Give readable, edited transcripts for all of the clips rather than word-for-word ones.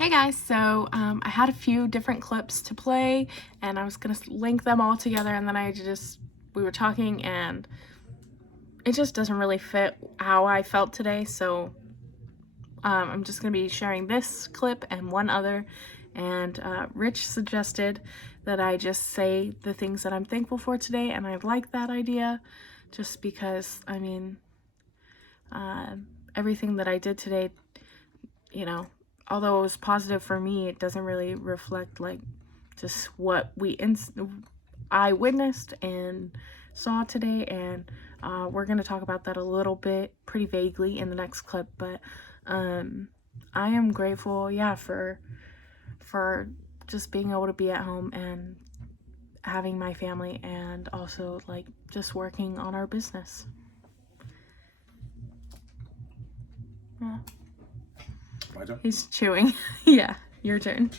Hey guys, so I had a few different clips to play and I was gonna link them all together, and then we were talking and it just doesn't really fit how I felt today, so I'm just gonna be sharing this clip and one other. And Rich suggested that I just say the things that I'm thankful for today, and I like that idea just because, I mean, everything that I did today, you know, although it was positive for me, it doesn't really reflect like just what I witnessed and saw today. And we're going to talk about that a little bit pretty vaguely in the next clip. But I am grateful, yeah, for just being able to be at home and having my family, and also like just working on our business. Yeah. My turn? He's chewing. Yeah, your turn.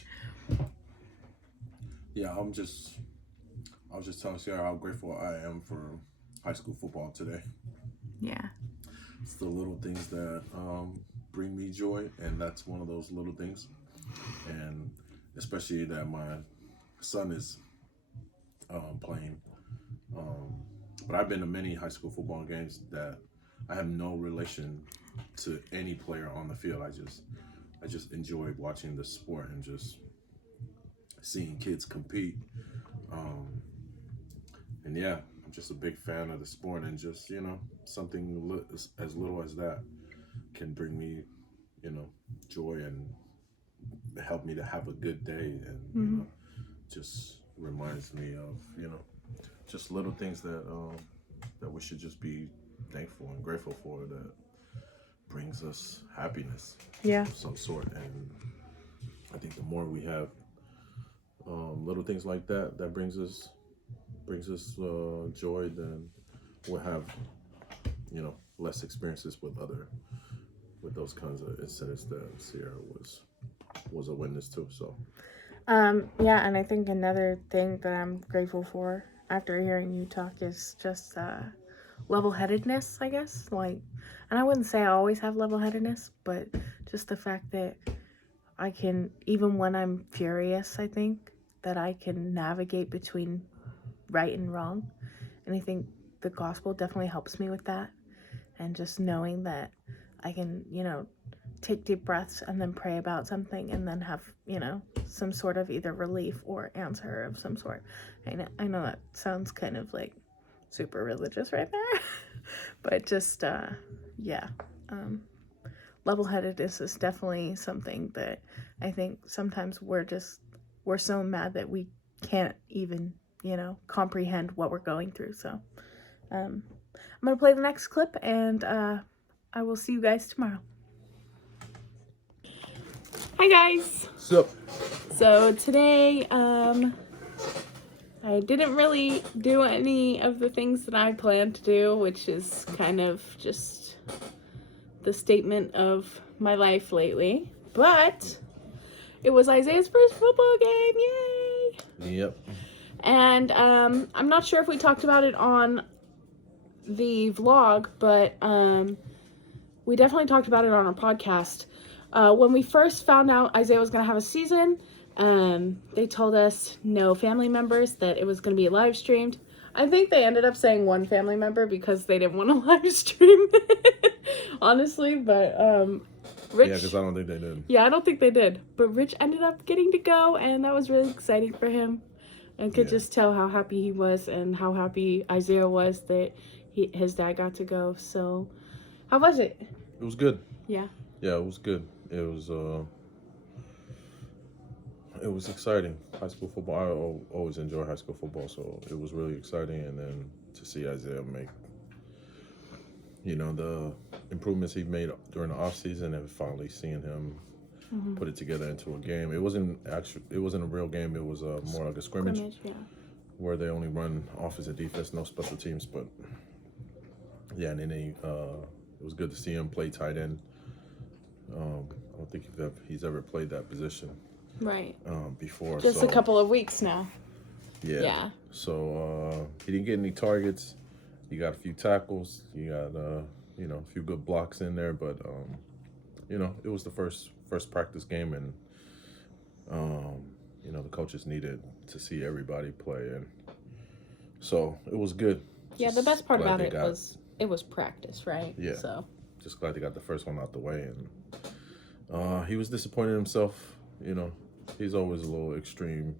Yeah, I was just telling Sarah how grateful I am for high school football today. Yeah. It's the little things that bring me joy, and that's one of those little things. And especially that my son is playing. But I've been to many high school football games that I have no relation to any player on the field. I just enjoy watching the sport and just seeing kids compete. Um, and yeah, I'm just a big fan of the sport, and just something as little as that can bring me joy and help me to have a good day, and just reminds me of just little things that we should just be thankful and grateful for, that brings us happiness, Yeah. of some sort. And I think the more we have little things like that that brings us joy, then we'll have less experiences with those kinds of incidents that Sierra was a witness to. So Yeah, and I think another thing that I'm grateful for after hearing you talk is just level-headedness, I guess. Like, and I wouldn't say I always have level-headedness, but just the fact that I can, even when I'm furious, I think that I can navigate between right and wrong. And I think the gospel definitely helps me with that. And just knowing that I can, take deep breaths and then pray about something and then have, some sort of either relief or answer of some sort. I know that sounds kind of like super religious right there, but just, yeah. Level-headedness is definitely something that I think sometimes we're so mad that we can't even, comprehend what we're going through. So, I'm going to play the next clip, and I will see you guys tomorrow. Hi guys. So today, I didn't really do any of the things that I planned to do, which is kind of just the statement of my life lately. But it was Isaiah's first football game, yay! yep. And I'm not sure if we talked about it on the vlog, but we definitely talked about it on our podcast. When we first found out Isaiah was going to have a season, they told us no family members, that it was going to be live streamed. I think they ended up saying one family member because they didn't want to live stream it, honestly. But Rich... Yeah, because I don't think they did. Yeah, I don't think they did. But Rich ended up getting to go, and that was really exciting for him. And could just tell how happy he was and how happy Isaiah was that his dad got to go. So, how was it? It was good. Yeah. Yeah, it was good. It was exciting. High school football, I always enjoy high school football, so it was really exciting. And then to see Isaiah make, the improvements he made during the off season, and finally seeing him put it together into a game. It wasn't a real game. It was more like a scrimmage, Yeah. where they only run offense and defense, no special teams. But yeah, and then it was good to see him play tight end. I don't think he's ever played that position Right. before. Just a couple of weeks now. Yeah. So he didn't get any targets. He got a few tackles. He got a few good blocks in there. But it was the first practice game, and You know, the coaches needed to see everybody play, and so it was good. Yeah, the Just best part glad about they it got, was it was practice, right? yeah, So just glad they got the first one out the way, and he was disappointed in himself. You know, he's always a little extreme,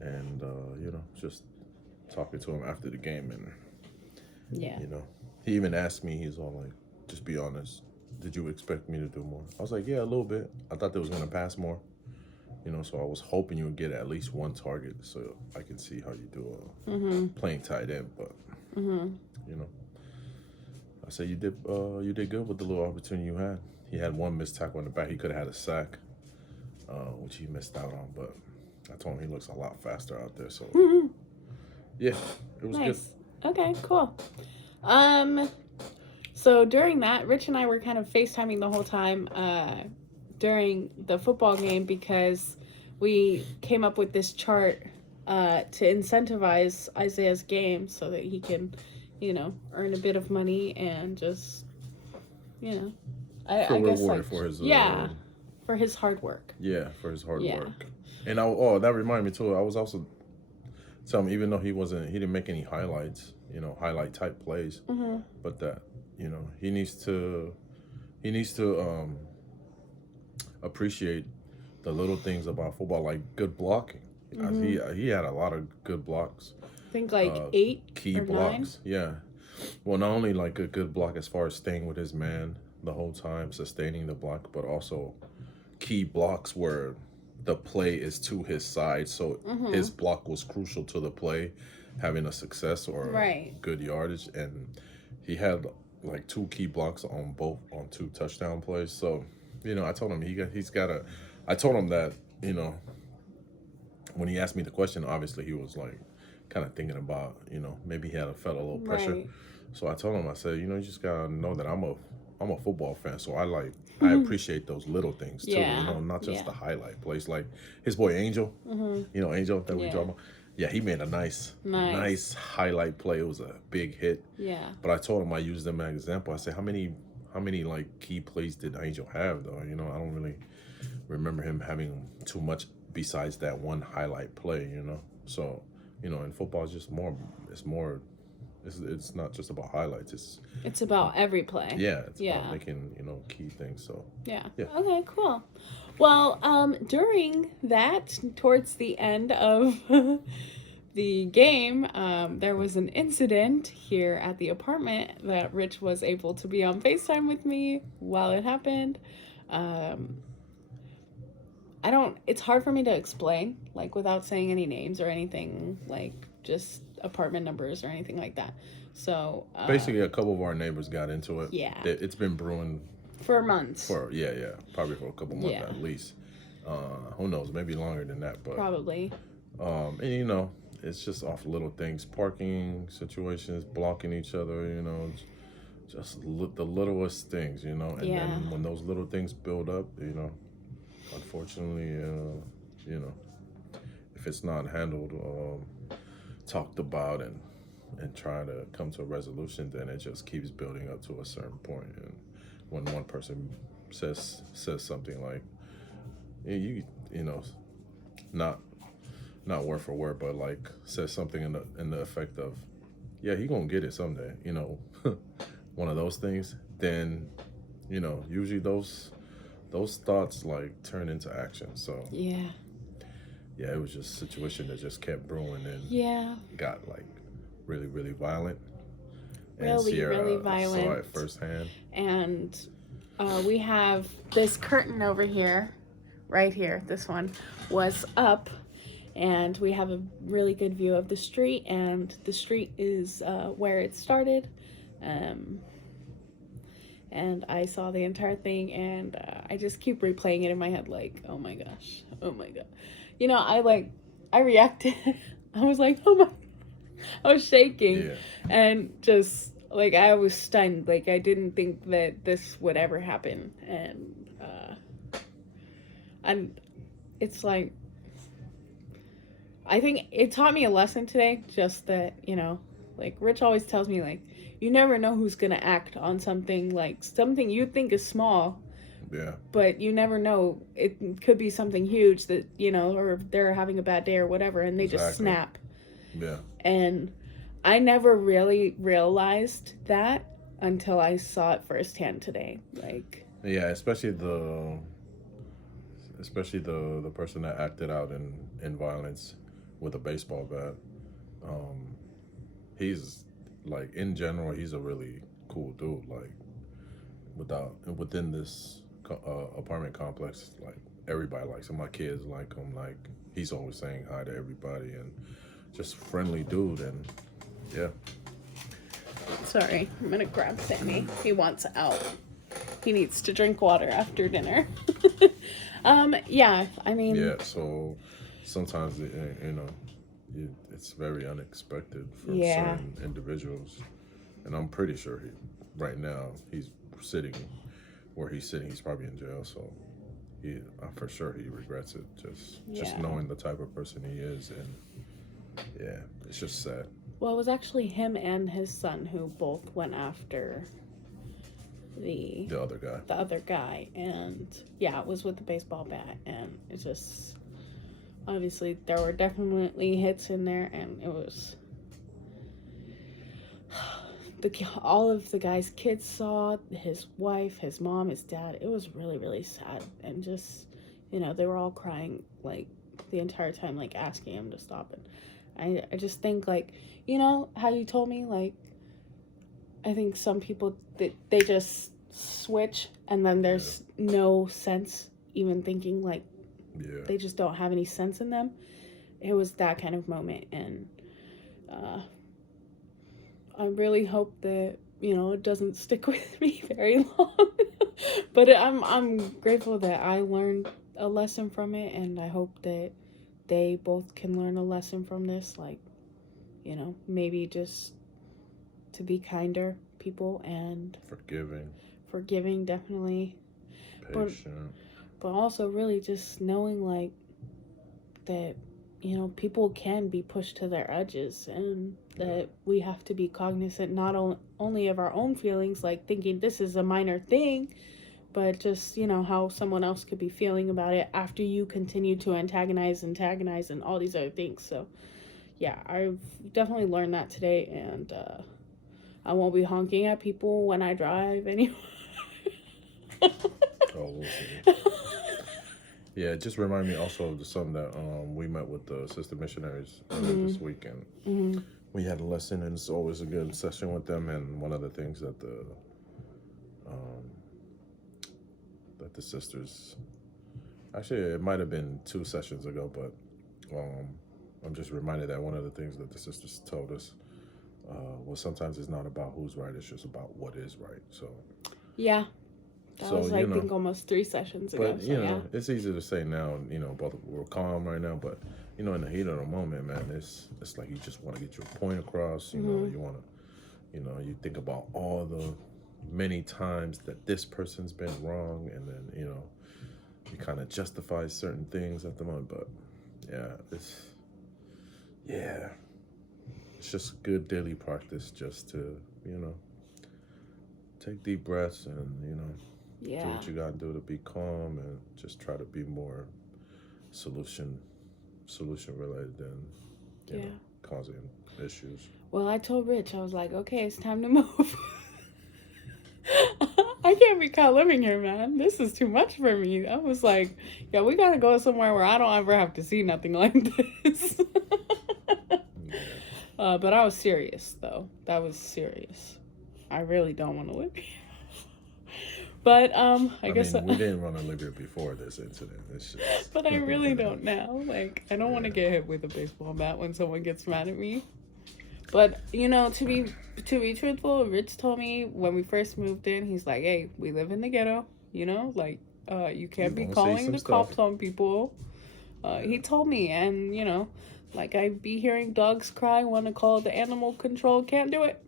and you know, just talking to him after the game, and yeah. you know, he even asked me. He's all like, "Just be honest. Did you expect me to do more?" I was like, "Yeah, a little bit. I thought they was gonna pass more. You know, so I was hoping you would get at least one target, so I can see how you do playing tight end. But you know, I said you did good with the little opportunity you had. He had one missed tackle in the back. He could have had a sack, which he missed out on. But I told him he looks a lot faster out there. So yeah, it was good. Nice. Okay, cool. So during that, Rich and I were kind of FaceTiming the whole time during the football game because we came up with this chart to incentivize Isaiah's game so that he can, you know, earn a bit of money and just, you know, I guess like For his for his hard work. yeah, for his hard Yeah. work. And that reminded me too. I was also telling him, even though he didn't make any highlights, you know, highlight type plays, but that, you know, he needs to appreciate the little things about football, like good blocking. He had a lot of good blocks, I think like 8 key or 9. blocks. Yeah, well, not only like a good block as far as staying with his man the whole time, sustaining the block, but also key blocks where the play is to his side, so his block was crucial to the play having a success or Right. good yardage. And he had like 2 key blocks on 2 touchdown plays. So, you know, I told him I told him that, you know, when he asked me the question, obviously he was like kind of thinking about, you know, maybe he had felt a little pressure. Right. So I told him, I said, you know, you just gotta know that I'm a football fan, so I appreciate those little things too. Yeah, You know, not just yeah. the highlight plays. Like his boy Angel, you know, Angel that we Yeah. talk about. Yeah, he made a nice highlight play. It was a big hit. Yeah. But I told him I used them as an example. I said, how many like key plays did Angel have though? You know, I don't really remember him having too much besides that one highlight play. You know, so you know, in football, it's just more. It's not just about highlights. It's about every play. It's about making, you know, key things. So Yeah. Yeah. Okay, cool. Well, during that, towards the end of the game, there was an incident here at the apartment that Rich was able to be on FaceTime with me while it happened. It's hard for me to explain, like, without saying any names or anything, like, just apartment numbers or anything like that. So basically, a couple of our neighbors got into it. Yeah. It's been brewing for months. Probably for a couple months Yeah. at least. Who knows? Maybe longer than that. But Probably. and you know, it's just off little things, parking situations, blocking each other. You know, just the littlest things. You know, and Yeah. then when those little things build up, you know, unfortunately, you know, if it's not handled, talked about, and trying to come to a resolution, then it just keeps building up to a certain point. And when one person says something like, you know, not word for word, but like says something in the effect of, yeah, he gonna get it someday, you know, one of those things, then, you know, usually those thoughts like turn into action. So Yeah. it was just a situation that just kept brewing and got like really, really violent. And Really, Sierra really saw violent. it firsthand. And we have this curtain over here, right here. This one was up, and we have a really good view of the street, and the street is where it started. And I saw the entire thing, and I just keep replaying it in my head, like, oh my gosh, you know, I reacted. I was like, oh my, I was shaking, and just like I was stunned. Like I didn't think that this would ever happen, and it's like, I think it taught me a lesson today. Just that, you know, like Rich always tells me, like, you never know who's gonna act on something, like something you think is small, Yeah. But you never know. It could be something huge that, or they're having a bad day or whatever, and they just Exactly. snap. Yeah. And I never really realized that until I saw it firsthand today. Like, Yeah, especially the person that acted out in violence with a baseball bat. Um, he's like in general, he's a really cool dude. Like within this apartment complex, like everybody likes him. My kids like him. Like he's always saying hi to everybody and just friendly dude. And yeah, sorry, I'm gonna grab Sammy. He wants out. He needs to drink water after dinner. Yeah, I mean, yeah. So sometimes it's very unexpected for yeah. certain individuals, and I'm pretty sure right now he's sitting where he's sitting. He's probably in jail, so for sure he regrets it. Just Yeah. knowing the type of person he is, and yeah, it's just sad. Well, it was actually him and his son who both went after the The other guy. and yeah, it was with the baseball bat, and it just obviously there were definitely hits in there, and it was all of the guy's kids saw his wife, his mom, his dad. It was really, really sad, and just they were all crying like the entire time, like asking him to stop. And I just think, like, how you told me, like, I think some people they just switch, and then there's no sense even thinking, like, they just don't have any sense in them. It was that kind of moment, and I really hope that it doesn't stick with me very long. But I'm grateful that I learned a lesson from it, and I hope that they both can learn a lesson from this. Like, maybe just to be kinder people and forgiving, definitely. Patient. But also really just knowing, like, that people can be pushed to their edges, and that we have to be cognizant not only of our own feelings, like thinking this is a minor thing, but just how someone else could be feeling about it after you continue to antagonize and all these other things. So yeah, I've definitely learned that today, and I won't be honking at people when I drive anymore. Oh, we'll see. Yeah, it just reminded me also of something that we met with the sister missionaries this weekend. Mm-hmm. We had a lesson, and it's always a good session with them. And one of the things that the sisters, actually, it might have been 2 sessions ago, but I'm just reminded that one of the things that the sisters told us was sometimes it's not about who's right; it's just about what is right. So yeah. That was, I think, almost 3 sessions ago. But, it's easy to say now, both we're calm right now, but, in the heat of the moment, man, it's like you just want to get your point across, you want to, you think about all the many times that this person's been wrong, and then, you kind of justify certain things at the moment, but, it's just good daily practice just to, take deep breaths and, do what you gotta do to be calm, and just try to be more solution related than you know, causing issues. Well, I told Rich, I was like, okay, it's time to move. I can't be caught living here, man. This is too much for me. I was like, yeah, we gotta go somewhere where I don't ever have to see nothing like this. But I was serious, though. That was serious. I really don't want to live here. But I guess we didn't want to live here before this incident. It's just, but I really don't now. Like, I don't want to get hit with a baseball bat when someone gets mad at me. But to be truthful, Rich told me when we first moved in, he's like, "Hey, we live in the ghetto. Like, you can't be calling the cops on people." He told me, and like, I be hearing dogs cry, want to call the animal control. Can't do it,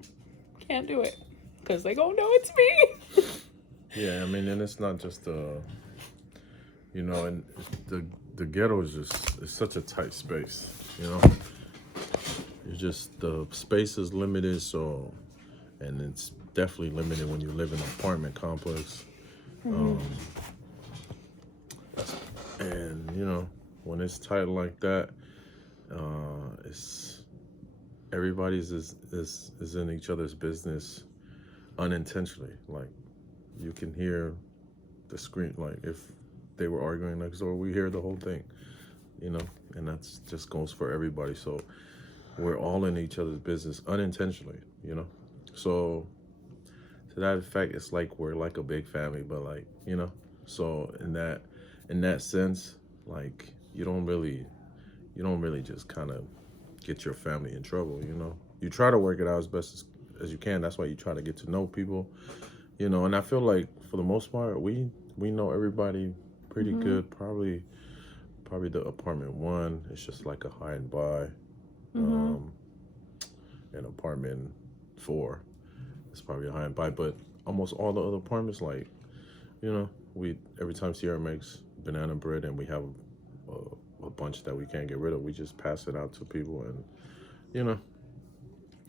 because they gonna know it's me. Yeah, and it's not just and the ghetto is it's such a tight space, It's just the space is limited, and it's definitely limited when you live in an apartment complex. Mhm. And you know, when it's tight like that, it's everybody's is in each other's business unintentionally. Like you can hear the screen. Like if they were arguing next door, we hear the whole thing. You know, and that's just goes for everybody. So we're all in each other's business unintentionally. You know, so to that effect, it's like we're like a big family, but like you know, so in that sense, like you don't really just kind of get your family in trouble. You know, you try to work it out as best as you can. That's why you try to get to know people. You know, and I feel like for the most part, we know everybody pretty Mhm. good. Probably the apartment one. It's just like a high and by. Mhm. Um, and apartment four. It's probably a high and by, but almost all the other apartments, like you know, we every time Sierra makes banana bread and we have a bunch that we can't get rid of, we just pass it out to people, and you know,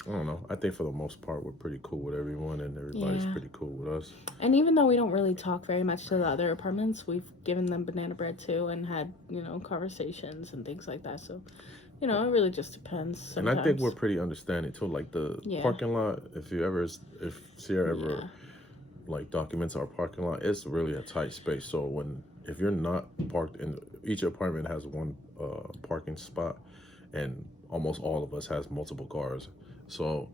I don't know. I think for the most part, we're pretty cool with everyone, and everybody's Yeah. pretty cool with us. And even though we don't really talk very much to the other apartments, we've given them banana bread too and had, conversations and things like that. So, it really just depends And I think we're sometimes. pretty understanding too. Like the Yeah. parking lot, if Sierra ever Yeah. like documents our parking lot, it's really a tight space. So if you're not parked in each apartment has one parking spot, and almost all of us has multiple cars. So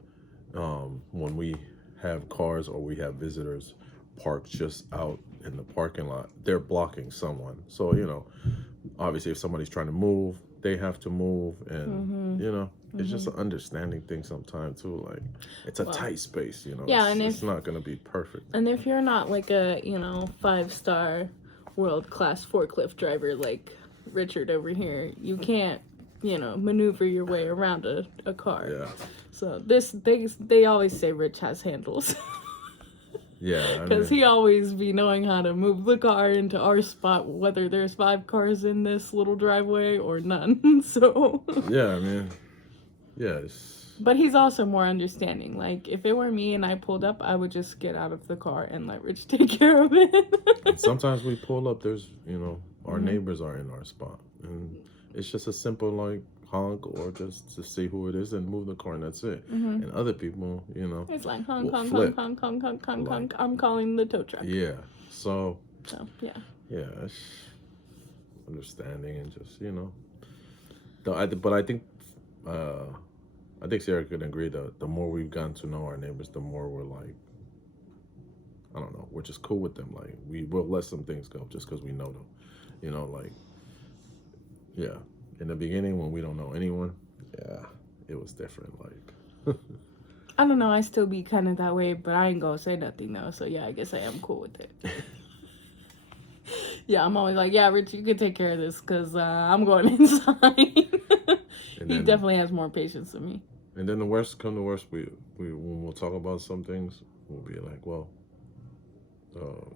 when we have cars or we have visitors parked just out in the parking lot, they're blocking someone. So you know, obviously if somebody's trying to move, they have to move, and Mhm. you know, it's just Mhm. an understanding thing sometimes too. Like it's a Well, tight space, you know. yeah, and It's if not gonna be perfect. you're not like a, 5-star world-class forklift driver like Richard over here, you can't, maneuver your way around a car. Yeah, So they always say Rich has handles. yeah. I Because mean, he always be knowing how to move the car into our spot, whether there's 5 cars in this little driveway or none. So, yeah. I mean, yeah. but he's also more understanding. Like, if it were me and I pulled up, I would just get out of the car and let Rich take care of And it. sometimes we pull up. There's our Mhm. neighbors are in our spot, and it's just a simple like honk or just to see who it is and move the car, and that's it. Mhm. And other people, It's like honk, will honk, honk, flip. honk, honk, honk, honk, Like, honk. I'm calling the tow truck. yeah. So So yeah. yeah, it's understanding and just but uh, I think Sarah could agree that the more we've gotten to know our neighbors, the more we're like, I don't know, we're just cool with them. Like we will let some things go just because we know them. Like yeah. In the beginning, when we don't know anyone, yeah, it was different. Like I don't know. I still be kind of that way, but I ain't gonna say nothing though. So yeah, I guess I am cool with it. Yeah, I'm always like, yeah, Rich, you can take care of this because I'm going inside. and He then definitely has more patience than me. and then the worst come to worst, we when we'll talk about some things, we'll be like, well,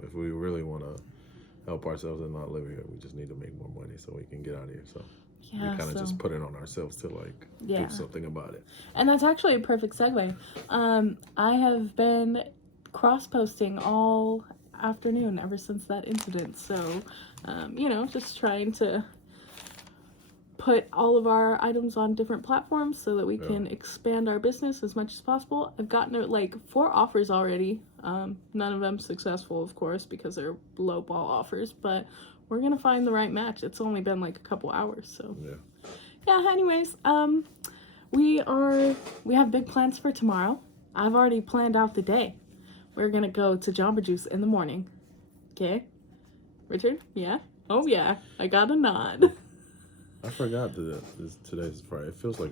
if we really want to help ourselves and not live here, we just need to make more money so we can get out of here. So we Yeah, kind of so just put it on ourselves to like yeah, do something about it. and that's actually a perfect segue. I have been cross posting all afternoon ever since that incident. So, just trying to put all of our items on different platforms so that we Yeah. can expand our business as much as possible. I've gotten like 4 offers already. None of them successful, of course, because they're low ball offers, but we're gonna find the right match. It's only been like a couple hours, so yeah. Anyways, we have big plans for tomorrow. I've already planned out the day. We're gonna go to Jamba Juice in the morning. Okay, Richard? Yeah. Oh yeah, I got a nod. I forgot that today's Friday. It felt like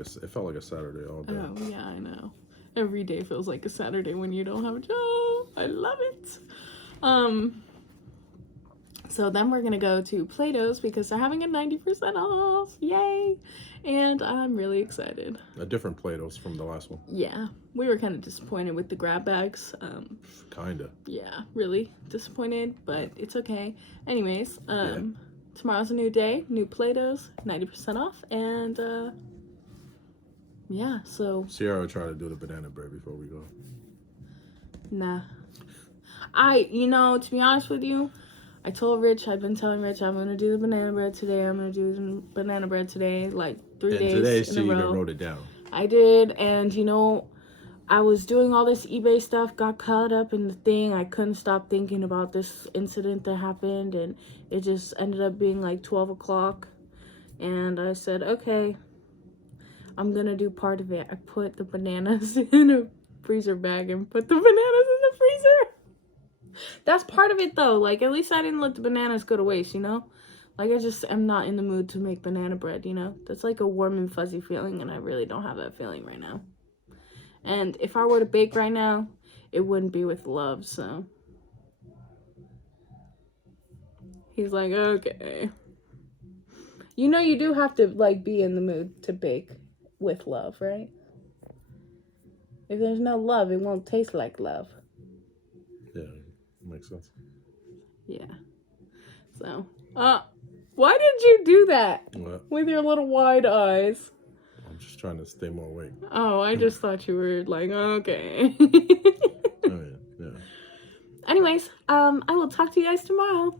a Saturday all day. Oh, yeah, I know. Every day feels like a Saturday when you don't have a job. I love it. So then we're gonna go to Plato's because they're having a 90% off. Yay! And I'm really excited. A different Play-Dohs from the last one. Yeah, we were kind of disappointed with the grab bags. Kinda. Yeah, really disappointed, but it's okay. Anyways, tomorrow's a new day, new Plato's, 90% off, and yeah, so Sierra will try to do the banana bread before we go. nah. To be honest with you, I've been telling Rich I'm going to do the banana bread today. I'm going to do the banana bread today, like 3 days today in she a even row. wrote it down. I did, and I was doing all this eBay stuff, got caught up in the thing. I couldn't stop thinking about this incident that happened, and it just ended up being like 12 o'clock. And I said, okay, I'm going to do part of it. I put the bananas in a freezer bag and put the bananas in the freezer. That's part of it, though. Like, at least I didn't let the bananas go to waste, Like, I just am not in the mood to make banana bread, That's like a warm and fuzzy feeling, and I really don't have that feeling right now. And if I were to bake right now, it wouldn't be with love, so. He's like, okay. You do have to, like, be in the mood to bake with love, right? If there's no love, it won't taste like love. Yeah, makes sense. Yeah. So, why did you do that? What? With your little wide eyes. I'm just trying to stay more awake. Oh, I just thought you were like, okay. Oh, yeah. Anyways, I will talk to you guys tomorrow.